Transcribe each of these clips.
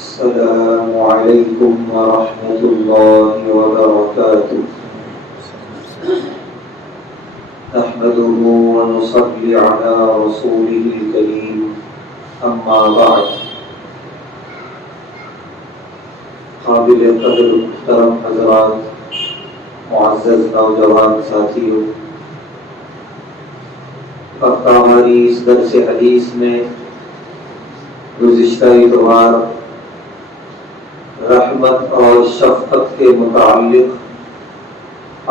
السلام عليكم ورحمة الله وبركاته. نحمده ونصلي على رسوله الكريم، أما بعد. قابل قدر محترم حضرات، معزز نوجوان ساتھیوں، اب ہماری اس درس حدیث میں گزشتہ اتوار رحمت اور شفقت کے متعلق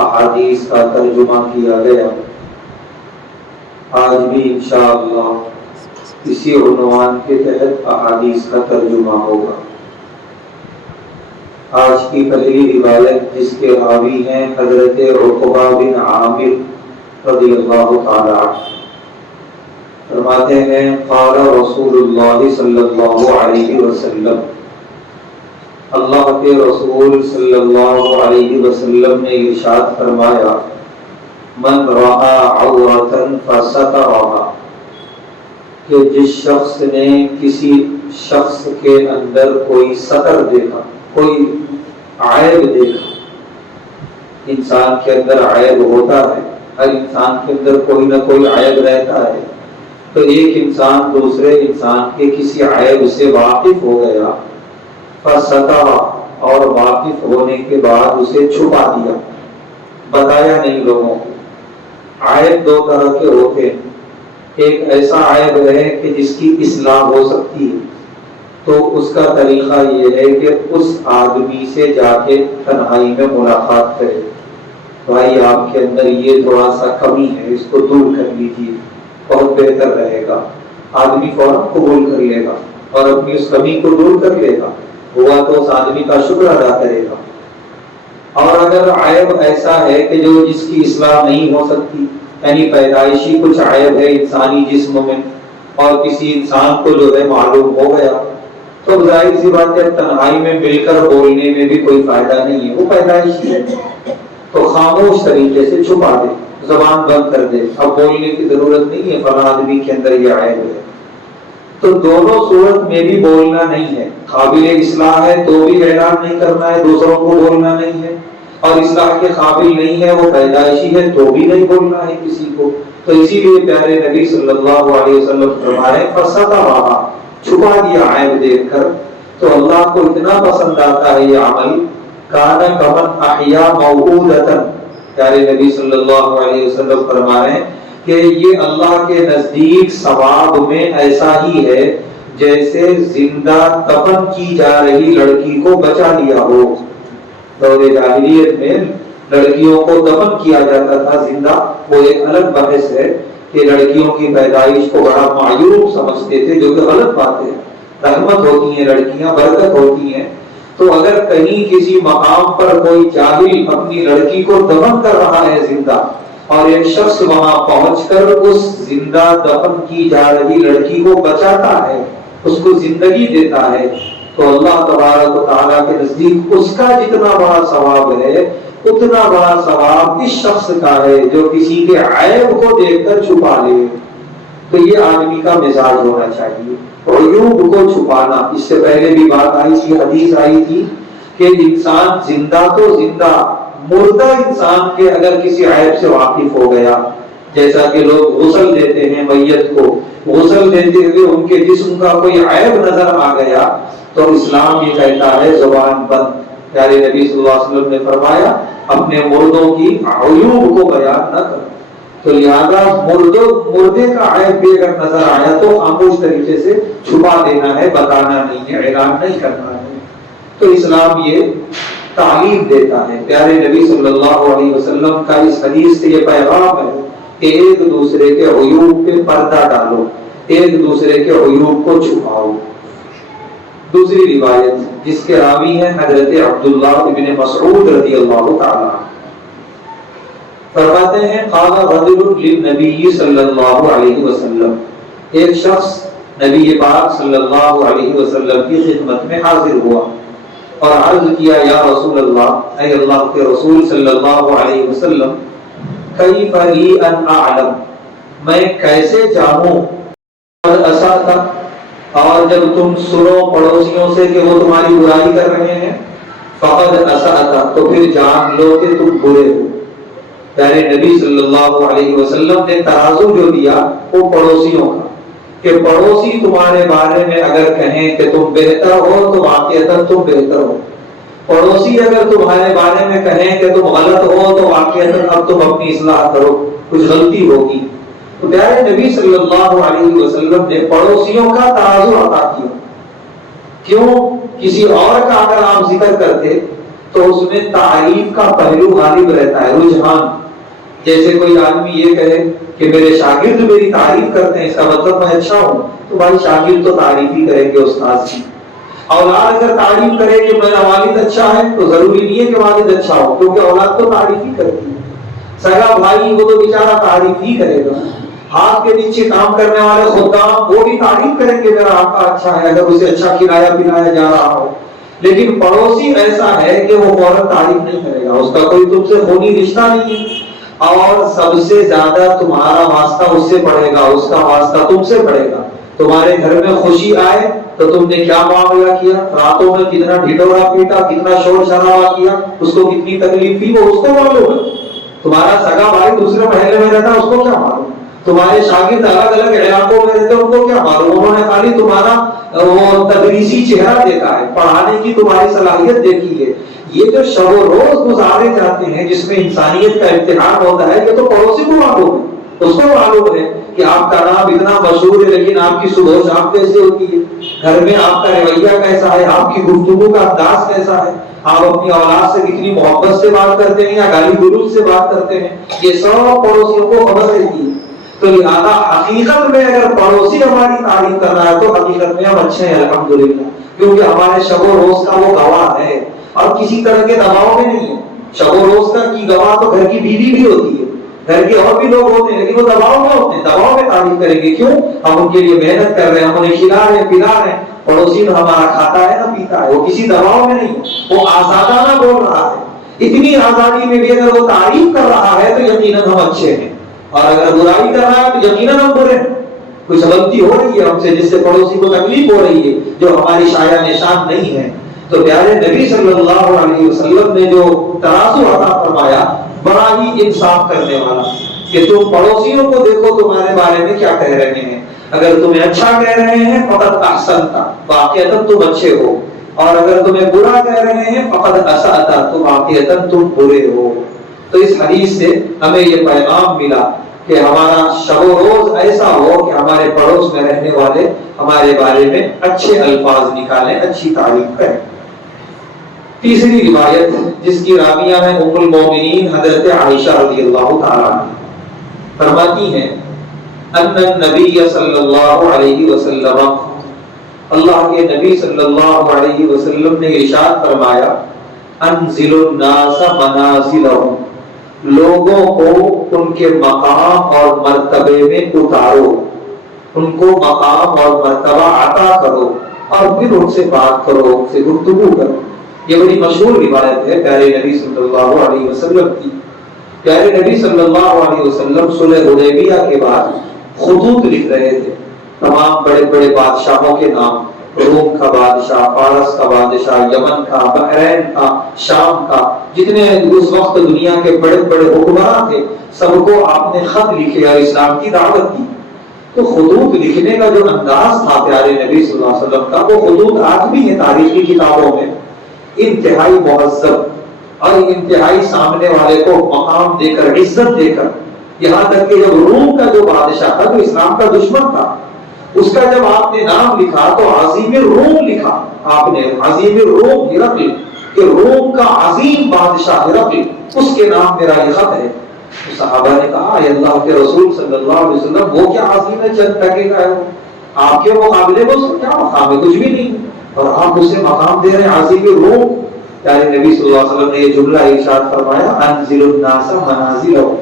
احادیث کا ترجمہ کیا گیا. آج بھی انشاءاللہ اسی عنوان کے تحت احادیث کا ترجمہ ہوگا. آج کی پہلی روایت جس کے راوی ہیں حضرت عقبہ بن عامر رضی اللہ تعالی عنہ، فرماتے ہیں قال رسول اللہ صلی اللہ علیہ وسلم، اللہ کے رسول صلی اللہ علیہ وسلم نے ارشاد فرمایا، من رأى عورة فسترها، کہ جس شخص نے کسی شخص کے اندر کوئی سطر دیکھا، کوئی عیب دیکھا. انسان کے اندر عیب ہوتا ہے، ہر انسان کے اندر کوئی نہ کوئی عیب رہتا ہے. تو ایک انسان دوسرے انسان کے کسی عیب سے واقف ہو گیا، فسترہ، اور واقف ہونے کے بعد اسے چھپا دیا، بتایا نہیں لوگوں کو. عیب دو طرح کے ہوتے ہیں. ایک ایسا عیب ہے کہ جس کی اصلاح ہو سکتی ہے، تو اس کا طریقہ یہ ہے کہ اس آدمی سے جا کے تنہائی میں ملاقات کرے، بھائی آپ کے اندر یہ تھوڑا سا کمی ہے، اس کو دور کر لیجیے، بہت بہتر رہے گا. آدمی فوراً قبول کر لے گا اور اپنی اس کمی کو دور کر لے گا، ہوا تو اس آدمی کا شکر ادا کرے گا. اور اگر عیب ایسا ہے کہ جو جس کی اصلاح نہیں ہو سکتی، یعنی پیدائشی کچھ عیب ہے انسانی جسم میں اور کسی انسان کو جو ہے معلوم ہو گیا، تو ظاہر سی بات ہے تنہائی میں مل کر بولنے میں بھی کوئی فائدہ نہیں ہے، وہ پیدائشی ہے. تو خاموش طریقے سے چھپا دے، زبان بند کر دے، اب بولنے کی ضرورت نہیں ہے فلاں آدمی کے اندر یہ عیب ہے. تو دونوں صورت میں بھی بولنا نہیں ہے. قابل اصلاح ہے تو بھی اعلان نہیں کرنا ہے، دوسروں کو بولنا نہیں ہے، اور اصلاح کے قابل نہیں ہے، وہ پیدائشی ہے تو بھی نہیں بولنا ہے کسی کو. تو اسی لیے پیارے نبی صلی اللہ علیہ وسلم فرمائے فسترہ، چھپا دیا عیب دیکھ کر. تو اللہ کو اتنا پسند آتا ہے یہ عمل، کان کمن احیا موعودۃ، پیارے نبی صلی اللہ علیہ وسلم فرمائے کہ یہ اللہ کے نزدیک ثواب میں ایسا ہی ہے جیسے زندہ دفن کی جا رہی لڑکی کو بچا لیا ہو. دور جاہلیت میں لڑکیوں کو دفن کیا جاتا تھا زندہ، وہ ایک الگ بحث ہے کہ لڑکیوں کی پیدائش کو بڑا معیوب سمجھتے تھے، جو کہ غلط بات ہے. رحمت ہوتی ہیں لڑکیاں، برکت ہوتی ہیں. تو اگر کہیں کسی مقام پر کوئی جاہل اپنی لڑکی کو دفن کر رہا ہے زندہ، اور ایک شخص وہاں پہنچ کر اس زندہ دفن کی جا رہی لڑکی کو بچاتا ہے، اس کو زندگی دیتا ہے، تو اللہ تبارک و تعالیٰ کے نزدیک اس کا جتنا بڑا ثواب ہے اتنا بڑا ثواب اس شخص کا ہے جو کسی کے عیب کو دیکھ کر چھپا لے. تو یہ آدمی کا مزاج ہونا چاہیے، عیوب کو چھپانا. اس سے پہلے بھی بات آئی تھی، حدیث آئی تھی کہ انسان زندہ تو زندہ، مردہ انسان کے اگر کسی عیب سے واقف ہو گیا، جیسا کہ لوگ غسل دیتے ہیں میت کو، غسل دیتے ہوئے ان کے جسم کا کوئی عیب نظر آ گیا، تو اسلام یہ کہتا ہے زبان بند. پیارے نبی صلی اللہ علیہ وسلم نے فرمایا اپنے مردوں کی عیوب کو بیان نہ کر. تو لہذا مردے کا عیب بھی اگر نظر آیا تو خاموش طریقے سے چھپا دینا ہے، بتانا نہیں ہے، اعلان نہیں کرنا ہے. تو اسلام یہ تعلیم دیتا ہے. پیارے نبی صلی اللہ علیہ وسلم کا اس حدیث سے یہ پیغام ہے کہ ایک دوسرے کے عیوب پہ پردہ ڈالو، ایک دوسرے کے عیوب کو چھپاؤ. دوسری روایت جس کے راوی ہیں حضرت عبداللہ ابن مسعود رضی اللہ تعالی عنہ، فرماتے ہیں قال رجل للنبی صلی اللہ علیہ وسلم، ایک شخص نبی پاک صلی اللہ علیہ وسلم کی خدمت میں حاضر ہوا اور عرض کیا یا رسول اللہ، اے اللہ کے رسول صلی اللہ علیہ وسلم، کیف لی ان اعلم، میں کیسے جانوں قد اسأت، اور جب تم سنو پڑوسیوں سے کہ وہ تمہاری برائی کر رہے ہیں فقد اسأت، تو پھر جان لو کہ تم برے ہو۔ یعنی نبی صلی اللہ علیہ وسلم نے ترازو جو دیا وہ پڑوسیوں کا، کہ پڑوسی تمہارے بارے میں اگر کہیں کہ تم بہتر ہو تو واقعتاً تم بہتر ہو، پڑوسی اگر تمہارے بارے میں کہیں کہ تم غلط ہو تو واقعتاً اب تم اپنی اصلاح کرو، کچھ غلطی ہوگی۔ تو پیارے نبی صلی اللہ علیہ وسلم نے پڑوسیوں کا ترازو عطا کیا۔ کیوں؟ کسی اور کا اگر آپ ذکر کرتے تو اس میں تعریف کا پہلو غالب رہتا ہے، رجحان۔ جیسے کوئی آدمی یہ کہے کہ میرے شاگرد میری تعریف کرتے ہیں، اس کا مطلب میں اچھا ہوں، تو بھائی شاگرد تو تعریف ہی کریں گے استاد کی۔ اولاد اگر تعریف کرے کہ میرا والد اچھا ہے تو ضروری نہیں ہے کہ والد اچھا ہو، کیونکہ اولاد تو تعریف ہی کرتی ہے۔ سگا بھائی وہ تو بیچارہ تعریف ہی کرے گا۔ ہاتھ کے نیچے کام کرنے والے خدام وہ بھی تعریف کریں گے میرا آقا اچھا ہے، اگر اسے اچھا کھلایا پلایا جا رہا ہو۔ لیکن پڑوسی ایسا ہے کہ وہ فوراً تعریف نہیں کرے گا، اس کا کوئی تم سے خونی رشتہ نہیں ہے، اور سب سے زیادہ تمہارا واسطہ اس سے پڑے گا، اس کا واسطہ تم سے پڑے گا۔ تمہارے گھر میں خوشی آئے تو تم نے کیا معاملہ کیا، راتوں میں کتنا ڈھڈورا پیٹا، کتنا شور شرابہ کیا، اس کو کتنی تکلیف دی، وہ اس کو معلوم ہے۔ تمہارا سگا بھائی دوسرے محلے میں رہتا ہے، اس کو کیا معلوم؟ تمہارے شاگرد الگ الگ علاقوں میں رہتے ہیں، ان کو کیا معلوم؟ انہوں نے خالی تمہارا وہ تدریسی چہرہ دیکھا ہے، پڑھانے کی تمہاری صلاحیت دیکھی ہے۔ یہ جو شب و روز گزارے جاتے ہیں جس میں انسانیت کا امتحان ہوتا ہے، یہ تو پڑوسی کو معلوم ہے، اس کو معلوم ہے کہ آپ کا نام اتنا مشہور ہے لیکن آپ کی صبح و شام کیسے ہوتی ہے، گھر میں آپ کا رویہ کیسا ہے، آپ کی گفتگو کا انداز کیسا ہے، آپ اپنی اولاد سے کتنی محبت سے بات کرتے ہیں یا گالی گلوچ سے بات کرتے ہیں، یہ سب پڑوسیوں کو خبر رہتی ہے۔ تو لہٰذا حقیقت میں اگر پڑوسی ہماری تعریف کر رہا ہے تو حقیقت میں ہم اچھے ہیں الحمدللہ، کیونکہ ہمارے شب و روز کا وہ گواہ ہے، اور کسی طرح کے دباؤ میں نہیں ہے۔ شب و روز کا کی گواہ تو گھر کی بیوی بھی ہوتی ہے، گھر کے اور بھی لوگ ہوتے ہیں، لیکن وہ دباؤ میں ہوتے ہیں، دباؤ میں تعریف کریں گے۔ کیوں؟ ہم ان کے لیے محنت کر رہے ہیں، ہم انہیں کھلا رہے ہیں پلا رہے ہیں، پڑوسی تو ہمارا کھاتا ہے نہ پیتا ہے، وہ کسی دباؤ میں نہیں، وہ آزادانہ بول رہا ہے۔ اتنی آزادی میں بھی اگر وہ تعریف کر رہا ہے تو یقیناً ہم اچھے ہیں، اور اگر برائی کر رہا ہے تو یقیناً ہم برے ہیں۔ کچھ غلطی ہو رہی ہے ہم سے جس سے پڑوسی کو تکلیف ہو رہی ہے، جو ہماری شایع نشان نہیں ہے۔ تو پیارے نبی صلی اللہ علیہ وسلم نے جو ترازو عطا فرمایا بڑا ہی انصاف کرنے والا، کہ تم پڑوسیوں کو دیکھو تمہارے بارے میں کیا کہہ رہے ہیں، اگر تمہیں اچھا کہہ رہے ہیں فقط احسنتا، واقعتاً تم اچھے ہو، اور اگر تمہیں برا کہہ رہے ہیں فقط اسأتا، تو واقعتاً تم برے ہو۔ تو اس حدیث سے ہمیں یہ پیغام ملا کہ ہمارا شب و روز ایسا ہو کہ ہمارے پڑوس میں رہنے والے ہمارے بارے میں اچھے الفاظ نکالیں، اچھی تعریف کریں۔ تیسری روایت جس کی راویہ ہے ام المومنین حضرت عائشہ رضی اللہ تعالی عنہ، فرماتی ہیں ان النبی صلی اللہ علیہ وسلم، اللہ کے نبی صلی اللہ علیہ وسلم نے ارشاد فرمایا انزل الناس منازلهم، لوگوں کو ان کے مقام اور مرتبے میں اتارو، ان کو مقام اور مرتبہ عطا کرو، اور پھر ان سے بات کرو، ان سے گفتگو کرو۔ یہ بڑی مشہور روایت ہے پیارے نبی صلی اللہ علیہ وسلم کی۔ پیارے نبی صلی اللہ علیہ وسلم صلح حدیبیہ کے بعد خطوط لکھ رہے تھے، تمام بڑے بڑے بادشاہوں کے نام، روم کا بادشاہ، فارس کا بادشاہ، یمن کا، بحرین کا، شام کا، جتنے اس وقت دنیا کے بڑے بڑے حکمراں تھے، سب کو آپ نے خط لکھے اور اسلام کی دعوت دی۔ تو خطوط لکھنے کا جو انداز تھا پیارے نبی صلی اللہ علیہ وسلم کا، وہ خطوط آج بھی ہیں تاریخی کتابوں میں، انتہائی مہذب اور انتہائی سامنے والے کو مقام دے کر، عزت دے کر، یہاں تک کہ جب روم کا جو بادشاہ تھا جو اسلام کا دشمن تھا، اس کا جب آپ نے نام لکھا تو عظیم روم لکھا آپ نے، عظیم روم ہرقل، کہ روم کا عظیم بادشاہ ہرقل، اس کے نام میرا یہ خط ہے۔ تو صحابہ نے کہا اے اللہ کے رسول صلی اللہ علیہ وسلم، وہ کیا عظیم ہے چند ٹکے کا ہے، آپ کے مقابلے میں اس کا کیا مقام ہے، کچھ بھی نہیں، اور آپ اسے مقام دے رہے ہیں عظیم روم۔ پیارے نبی صلی اللہ علیہ وسلم نے یہ جملہ ارشاد فرمایا انزل الناس منازلهم،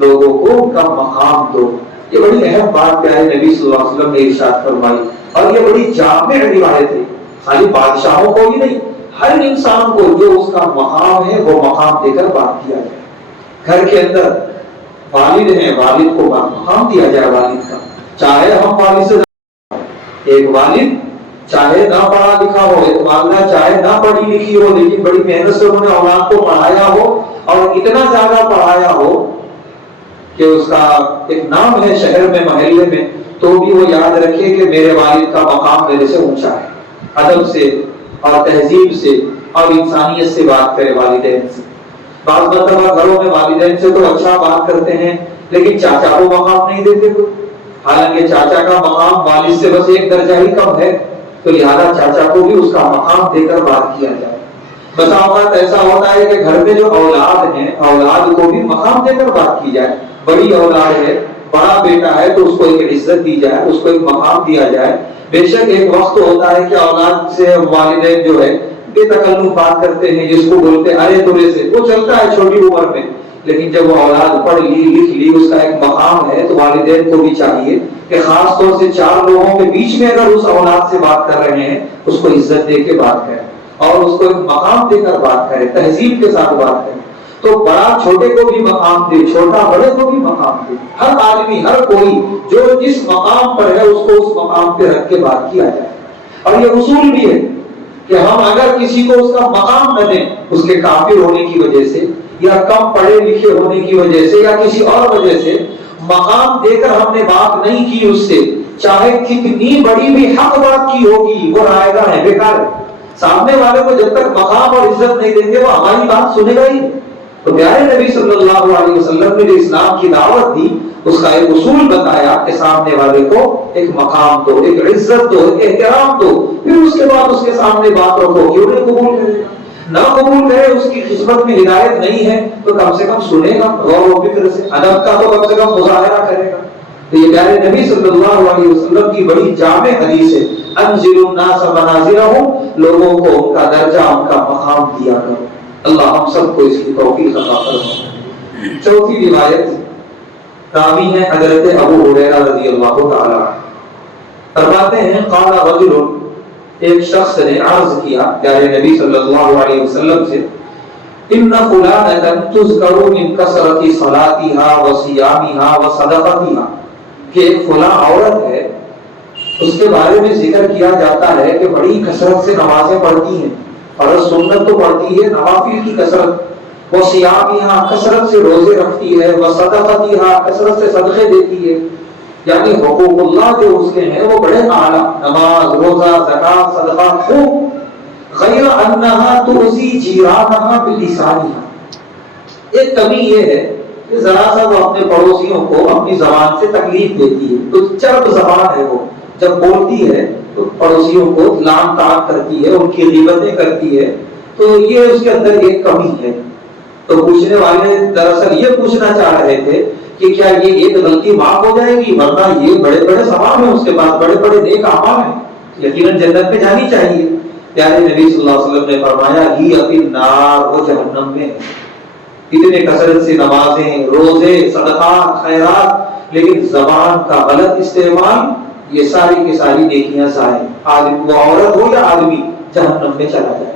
لوگوں کو ان کا مقام دو۔ یہ بڑی اہم بات پیارے نبی صلی اللہ علیہ وسلم نے ارشاد فرمائی، اور یہ بڑی جامع روایت ہے، خالی بادشاہوں کو ہی نہیں، ہر انسان کو جو اس کا مقام ہے وہ مقام دے کر بات کیا جائے۔ گھر کے اندر والد ہیں، والد کو مقام دیا جائے والد کا، چاہے ہم والد سے ایک والد چاہے نہ پڑھا لکھا ہو، ایک والدہ چاہے نہ پڑھی لکھی ہو، لیکن بڑی محنت سے انہوں نے اولاد کو پڑھایا ہو اور اتنا زیادہ پڑھایا ہو کہ اس کا ایک نام ہے شہر میں محلے میں، تو بھی وہ یاد رکھے کہ میرے والد کا مقام میرے سے اونچا ہے، ادب سے اور تہذیب سے اور انسانیت سے بات کرے والدین سے۔ بعض مرتبہ گھروں میں والدین سے تو اچھا بات کرتے ہیں لیکن چاچا کو مقام نہیں دیتے کوئی، حالانکہ چاچا کا مقام والد سے بس ایک درجہ ہی کم ہے، تو لہذا چاچا کو بھی اس کا مقام دے کر بات کیا جائے۔ بس اوقات ایسا ہوتا ہے کہ گھر میں جو اولاد ہیں، اولاد کو بھی مقام دے کر بات کی جائے، بڑی اولاد ہے، بڑا بیٹا ہے تو اس کو ایک عزت دی جائے، اس کو ایک مقام دیا جائے۔ بے شک ایک وقت ہوتا ہے کہ اولاد سے والدین جو ہے بے تکلف بات کرتے ہیں، جس کو بولتے ہیں ارے تورے سے، وہ چلتا ہے چھوٹی عمر میں، لیکن جب وہ اولاد پڑھ لی لکھ لی، اس کا ایک مقام ہے، تو والدین کو بھی چاہیے کہ خاص طور سے چار لوگوں کے بیچ میں اگر اس اولاد سے بات کر رہے ہیں اس کو عزت دے کے بات کریں اور اس کو ایک مقام دے کر بات کریں، تہذیب کے ساتھ بات کریں۔ تو بڑا چھوٹے کو بھی مقام دے، چھوٹا بڑے کو بھی مقام دے، ہر آدمی ہر کوئی جو جس مقام پر ہے اس کو اس مقام پہ رکھ کے بات کیا جائے۔ اور یہ اصول بھی ہے کہ ہم اگر کسی کو اس کا مقام نہ دیں، اس کے کافر ہونے کی وجہ سے یا کم پڑھے لکھے ہونے کی وجہ سے یا کسی اور وجہ سے مقام دے کر ہم نے بات نہیں کی اس سے، چاہے کتنی بڑی بھی حق بات کی ہوگی، وہ رائے گا ہے، بیکار ہے۔ سامنے والے کو جب تک مقام اور عزت نہیں دیں گے وہ ہماری بات سنے گا ہی۔ تو پیارے نبی صلی اللہ علیہ وسلم نے جو اسلام کی دعوت دی، اس کا ایک اصول بتایا کہ سامنے والے کو ایک مقام دو، ایک عزت دو، ایک احترام دو، پھر اس کے بعد اس کے سامنے بات رکھو کہ انہیں قبول کرے گا، نہ قبول کرے، اس کی قسمت میں ہدایت نہیں ہے تو کم سے کم سنے گا، غور و فکر سے، ادب کا تو کم سے کم مظاہرہ کرے گا۔ تو یہ پیارے نبی صلی اللہ علیہ وسلم کی بڑی جامع حدیث ہے، انزلوا الناس منازلهم، لوگوں کو ان کا درجہ ان کا مقام دیا کرو۔ اللہ ہم سب کو اس کی توفیق عطا فرمائے۔ چوتھی روایت راوی ہے حضرت ابو ہریرہ رضی اللہ تعالی عنہ، فرماتے ہیں قال رجل، ایک شخص نے عرض کیا پیارے نبی صلی اللہ علیہ وسلم سے، ان فلانۃ تذکر من کثرۃ صلاتها وصیامها وصدقتها، کہ ایک فلاں عورت ہے اس کے بارے میں ذکر کیا جاتا ہے کہ بڑی کثرت سے نمازیں پڑھتی ہیں، فرض سنت تو پڑھتی ہے، نوافل کی کثرت، وہ صیامها کثرت سے روزے رکھتی ہے، وہ صدقتها کثرت سے صدقے دیتی ہے، یعنی حقوق اللہ جو اس کے ہیں وہ بڑے اعلیٰ، نماز روزہ زکات صدقہ خوب، غیر انها تؤذی جیرانها بلسانها، ایک کمی یہ ہے کہ ذرا سا وہ اپنے پڑوسیوں کو اپنی زبان سے تکلیف دیتی ہے، تو چرب زبان ہے، وہ جب بولتی ہے تو پڑوسیوں کو لعن طعن کرتی ہے، ان کی غیبتیں کرتی ہے، تو یہ اس کے اندر ایک کمی ہے۔ تو پوچھنے والے دراصل یہ پوچھنا چاہ رہے تھے کہ کیا یہ ایک غلطی معاف ہو جائے گی، ورنہ یہ بڑے بڑے ثواب ہیں اس کے پاس، بڑے بڑے نیک اعمال ہیں، یقیناً جنت میں جانی چاہیے۔ پیارے نبی صلی اللہ علیہ وسلم نے فرمایا ہی فی النار، وہ جہنم میں، اتنے کثرت سے نمازیں روزے صدقات خیرات، لیکن زبان کا غلط استعمال، یہ ساری کی ساری نیکیاں ضائع، آدمی وہ عورت ہو یا آدمی جہنم میں چلا جائے۔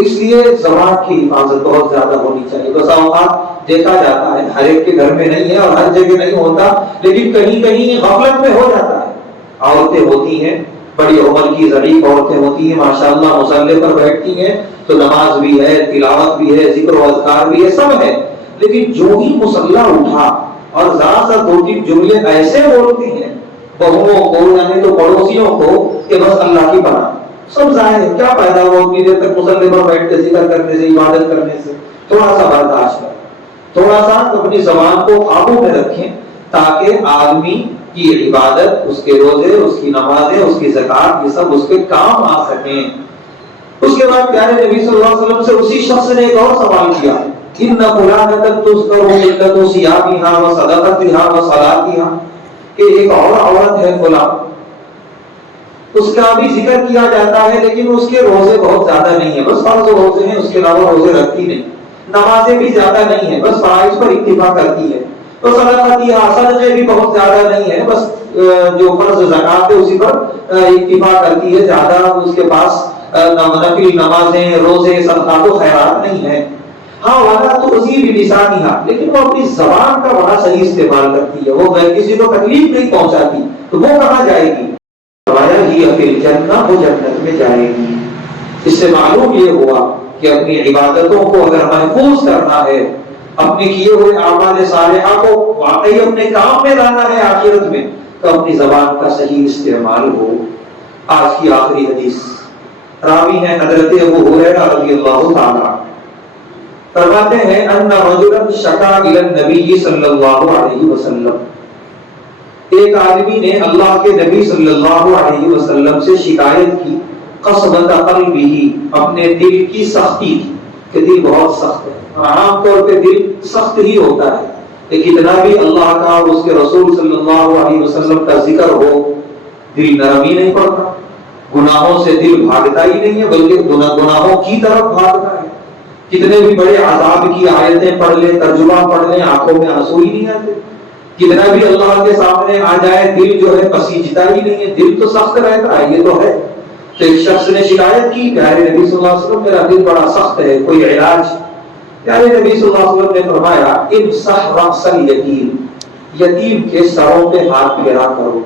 اس لیے زبان کی حفاظت بہت زیادہ ہونی چاہیے۔ بس اوقات دیکھا جاتا ہے ہر ایک کے گھر میں نہیں ہے اور ہر جگہ نہیں ہوتا، لیکن کہیں کہیں غفلت میں ہو جاتا ہے۔ عورتیں ہوتی ہیں، بڑی عمر کی ضعیف عورتیں ہوتی ہیں، ماشاءاللہ مصلے پر بیٹھتی ہیں تو نماز بھی ہے، تلاوت بھی ہے، ذکر و اذکار بھی ہے، سب ہے، لیکن جو ہی مصلہ اٹھا اور ذرا سا دو تین جملے ایسے بولتی ہیں بہوؤں کو یعنی تو پڑوسیوں کو کہ بس اللہ کی پناہ، سب ظاہر ہے، کیا فائدہ ہوا اتنی دیر تک مصلے پر بیٹھ کے ذکر کرنے سے، عبادت کرنے سے۔ تھوڑا سا برداشت کریں، تھوڑا سا اپنی زبان کو قابو میں رکھیں تاکہ آدمی کی عبادت، اس کے روزے، اس کی نمازیں، اس کی زکات، یہ سب اس کے کام آ سکیں۔ اس کے بعد پیارے نبی صلی اللہ علیہ وسلم سے اسی شخص نے ایک اور سوال کیا، ان فلانۃ تذکر ملت صیامها وصدقتها وصلاتها، کہ ایک اور عورت ہے فلاں، اس کا بھی ذکر کیا جاتا ہے لیکن اس کے روزے بہت زیادہ نہیں ہیں، بس فرض روزے ہیں، اس کے علاوہ روزے رکھتی نہیں، نمازیں بھی زیادہ نہیں ہیں، بس فرائض پر اکتفا کرتی ہے، تو صدقاتها صدقے بھی بہت زیادہ نہیں ہیں، بس جو فرض زکات ہے اسی پر اکتفا کرتی ہے، زیادہ اس کے پاس نفلی نمازیں روزے صدقات و خیرات نہیں ہیں۔ ہاں والا تو اسی بھی لسانها، لیکن وہ اپنی زبان کا بڑا صحیح استعمال کرتی ہے، وہ کسی کو تکلیف نہیں پہنچاتی، تو وہ کہاں جائے گی؟ فرمایا ہی فی الجنہ، وہ جنت میں جائے گی۔ اس سے معلوم یہ ہوا کہ اپنی عبادتوں کو اگر محفوظ کرنا ہے، اپنے کیے ہوئے اعمال صالحہ کو واقعی اپنے کام میں لانا ہے آخرت میں، تو اپنی زبان کا صحیح استعمال ہو۔ آج کی آخری حدیث، راوی ہیں حضرت ابو ہریرہ رضی اللہ تعالی عنہ، فرماتے ہیں ان رجلا شکا الی النبی صلی اللہ علیہ وسلم، ایک آدمی نے اللہ کے نبی صلی اللہ علیہ وسلم سے شکایت کی، قسوۃ قلبہ، اپنے دل کی سختی کی، کہ دل بہت سخت ہے۔ عام طور پہ دل سخت ہی ہوتا ہے، لیکن اتنا بھی اللہ کا اور اس کے رسول صلی اللہ علیہ وسلم کا ذکر ہو، دل نرم ہی نہیں پڑتا، گناہوں سے دل بھاگتا ہی نہیں ہے، بلکہ گناہوں کی طرف بھاگتا ہے۔ کتنے بھی بڑے عذاب کی آیتیں پڑھ لیں، ترجمہ پڑھ لیں، آنکھوں میں آنسو ہی نہیں آتے۔ کتنا بھی اللہ کے سامنے آ جائے، دل جو ہے پسیجتا ہی نہیں ہے، دل تو سخت رہتا ہے، یہ تو ہے۔ تو ایک شخص نے شکایت کی، پیارے نبی صلی اللہ علیہ وسلم میرا دل بڑا سخت ہے، کوئی علاج؟ پیارے نبی صلی اللہ علیہ وسلم نے فرمایا امسح رأس الیتیم، یتیم کے سروں پہ ہاتھ پھیرا کرو۔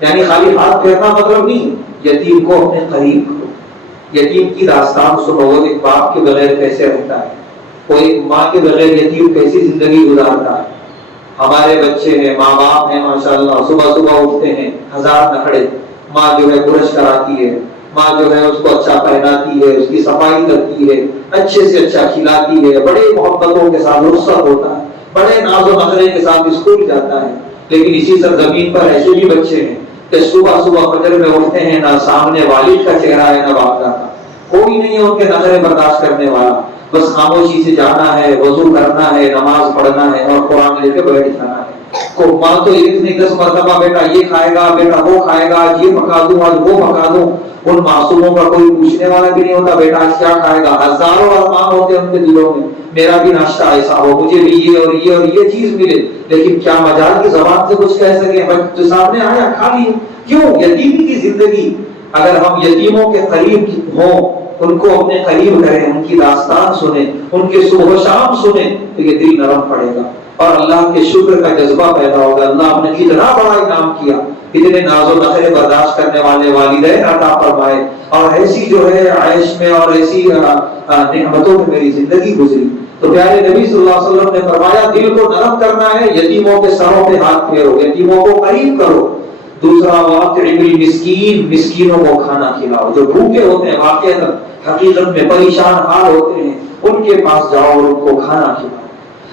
یعنی خالی ہاتھ پھیرنا مطلب نہیں، یتیم کو اپنے قریب کرو۔ یتیم کی داستان سنو، وہ ایک باپ کے بغیر کیسے رہتا ہے، وہ ایک ماں کے بغیر یتیم کیسی زندگی گزارتا ہے۔ ہمارے بچے ہیں، ماں باپ ہیں ماشاءاللہ، صبح صبح اٹھتے ہیں، ہزار نخڑے، ماں جو ہے برش کراتی ہے، ماں جو ہے اس کو اچھا پہناتی ہے، اس کی صفائی کرتی ہے، اچھے سے اچھا کھلاتی ہے، بڑے محبتوں کے ساتھ رخصت ہوتا ہے، بڑے ناز و نخرے کے ساتھ اسکول جاتا ہے۔ لیکن اسی سرزمین پر ایسے بھی بچے ہیں کہ صبح صبح فجر میں اٹھتے ہیں، نہ سامنے والد کا چہرہ ہے نہ باپ کا، کوئی نہیں ہے ان کے نخرے برداشت کرنے والا، بس خاموشی سے جانا ہے، وضو کرنا ہے، نماز پڑھنا ہے اور قرآن لے کے بیٹھ جانا ہے۔ کو ماں تو ایک نہیں 10 مرتبہ بیٹا یہ کھائے گا، بیٹا وہ کھائے گا، یہ پکا دوں آج وہ پکا دوں۔ ان معصوموں کا کوئی پوچھنے والا بھی نہیں ہوتا، بیٹا آج کیا کھائے گا۔ ہزاروں ارمان ہوتے ہیں ان کے دلوں میں، میرا بھی ناشتہ ایسا ہو، مجھے بھی یہ اور یہ اور یہ چیز ملے، لیکن کیا مجال کی زبان سے کچھ کہہ سکیں؟ بس جو سامنے آیا کھا لیے۔ کیوں؟ یتیمی کی زندگی۔ اگر ہم یتیموں کے قریب ہوں، ان کو اپنے قریب کریں، ان کی داستان سنیں، ان کے صبح و شام سنیں، تو یہ دل نرم پڑے گا اور اللہ کے شکر کا جذبہ پیدا ہوگا۔ اللہ نے کتنا بڑا انعام کیا، اتنے ناز و نخرے برداشت کرنے والے والدین عطا فرمائے، اور ایسی جو ہے عیش میں اور ایسی نعمتوں میں میری زندگی گزری۔ تو پیارے نبی صلی اللہ علیہ وسلم نے فرمایا دل کو نرم کرنا ہے، یتیموں کے سروں پہ ہاتھ پھیرو، یتیموں کو قریب کرو۔ دوسرا واطعم المسکین، مسکینوں کو کھانا کھلاؤ، جو بھوکے ہوتے ہیں، واقعہ حقیقت میں پریشان حال ہوتے ہیں، ان کے پاس جاؤ اور ان کو کھانا کھلاؤ۔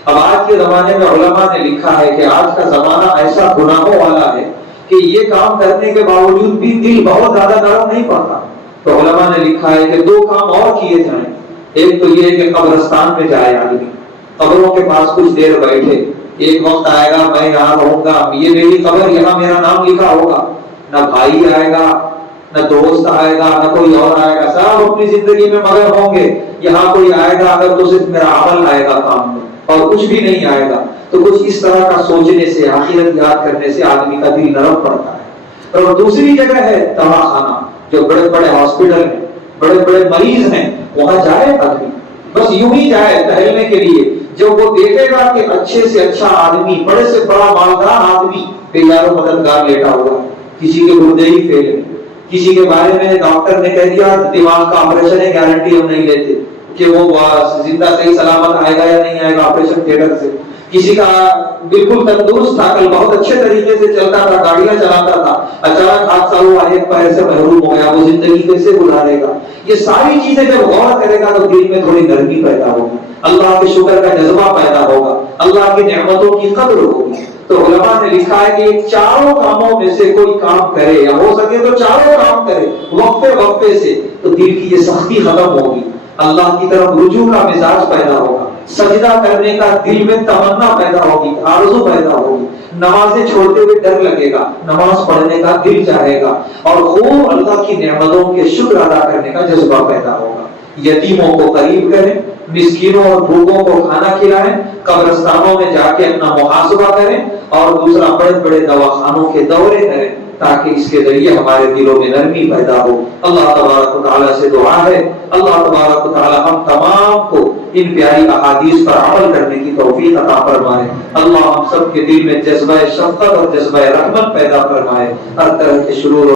اب آج کے زمانے میں علماء نے لکھا ہے کہ آج کا زمانہ ایسا گناہوں والا ہے کہ یہ کام کرنے کے باوجود بھی دل بہت زیادہ نرم نہیں پڑتا۔ تو علماء نے لکھا ہے کہ 2 کام اور کیے جائیں۔ ایک تو یہ کہ قبرستان میں جائے آدمی، قبروں کے پاس کچھ دیر بیٹھے، ایک وقت آئے گا میں یہاں رہوں گا، یہ میری قبر، یہاں میرا نام لکھا ہوگا، نہ بھائی آئے گا، نہ دوست آئے گا، نہ کوئی اور آئے گا، سب اپنی زندگی میں مگر ہوں گے۔ یہاں کوئی آئے گا اگر تو صرف میرا عمل آئے گا کام میں، اور کچھ بھی نہیں آئے گا۔ تو کچھ اس طرح کا سوچنے سے، آخرت یاد کرنے سے آدمی کا دل نرم پڑتا ہے۔ اور دوسری جگہ ہے دوا خانہ، جو بڑے بڑے ہاسپٹل ہیں، بڑے بڑے مریض ہیں، وہاں جائے آدمی، بس یوں ہی جائے ٹہلنے کے لیے۔ جب وہ دیکھے گا کہ اچھے سے اچھا آدمی، بڑے سے بڑا مالدار آدمی بے یار و مددگار لیٹا ہوا ہے، کسی کے گردے ہی فیل ہے، کسی کے بارے میں ڈاکٹر نے کہہ دیا دماغ کا آپریشن ہے، گارنٹی ہم نہیں لیتے کہ وہ زندہ صحیح سلامت آئے گا یا نہیں آئے گا آپریشن تھیٹر سے۔ کسی کا بالکل تندرست تھا، کل بہت اچھے طریقے سے چلتا تھا، گاڑیاں چلاتا تھا، اچانک حادثہ ہوا، ایک پیر سے محروم ہو گیا، وہ زندگی کیسے گزارے گا؟ یہ ساری چیزیں جب غور کرے گا تو دل میں تھوڑی نرمی پیدا ہوگی، اللہ کے شکر کا جذبہ پیدا ہوگا، اللہ کی نعمتوں کی قدر ہوگی۔ تو علماء نے لکھا ہے کہ چاروں کاموں میں سے کوئی کام کرے، یا ہو سکے تو چاروں کام کرے وقفے وقفے سے، تو دل کی یہ سختی ختم ہوگی، اللہ کی طرف رجوع کا مزاج پیدا ہوگا، سجدہ کرنے کا دل میں تمنا پیدا ہوگی، آرزو پیدا ہوگی، نمازیں چھوڑتے ہوئے ڈر لگے گا، نماز پڑھنے کا دل چاہے گا، اور خوب اللہ کی نعمتوں کے شکر ادا کرنے کا جذبہ پیدا ہوگا۔ یتیموں کو قریب کریں، مسکینوں اور بھوکوں کو کھانا کھلائیں، قبرستانوں میں جا کے اپنا محاسبہ کریں، اور دوسرا بڑے بڑے دواخانوں کے دورے کریں، تاکہ اس کے ذریعے ہمارے دلوں میں نرمی پیدا ہو۔ اللہ تبارک و تعالیٰ سے دعا ہے، اللہ تبارک و تعالیٰ ہم تمام کو ان پیاری احادیث پر عمل کرنے کی توفیق عطا فرمائے۔ اللہ ہم سب کے دل میں جذبہ شفقت اور جذبہ رحمت پیدا فرمائے، ہر طرح کے شرور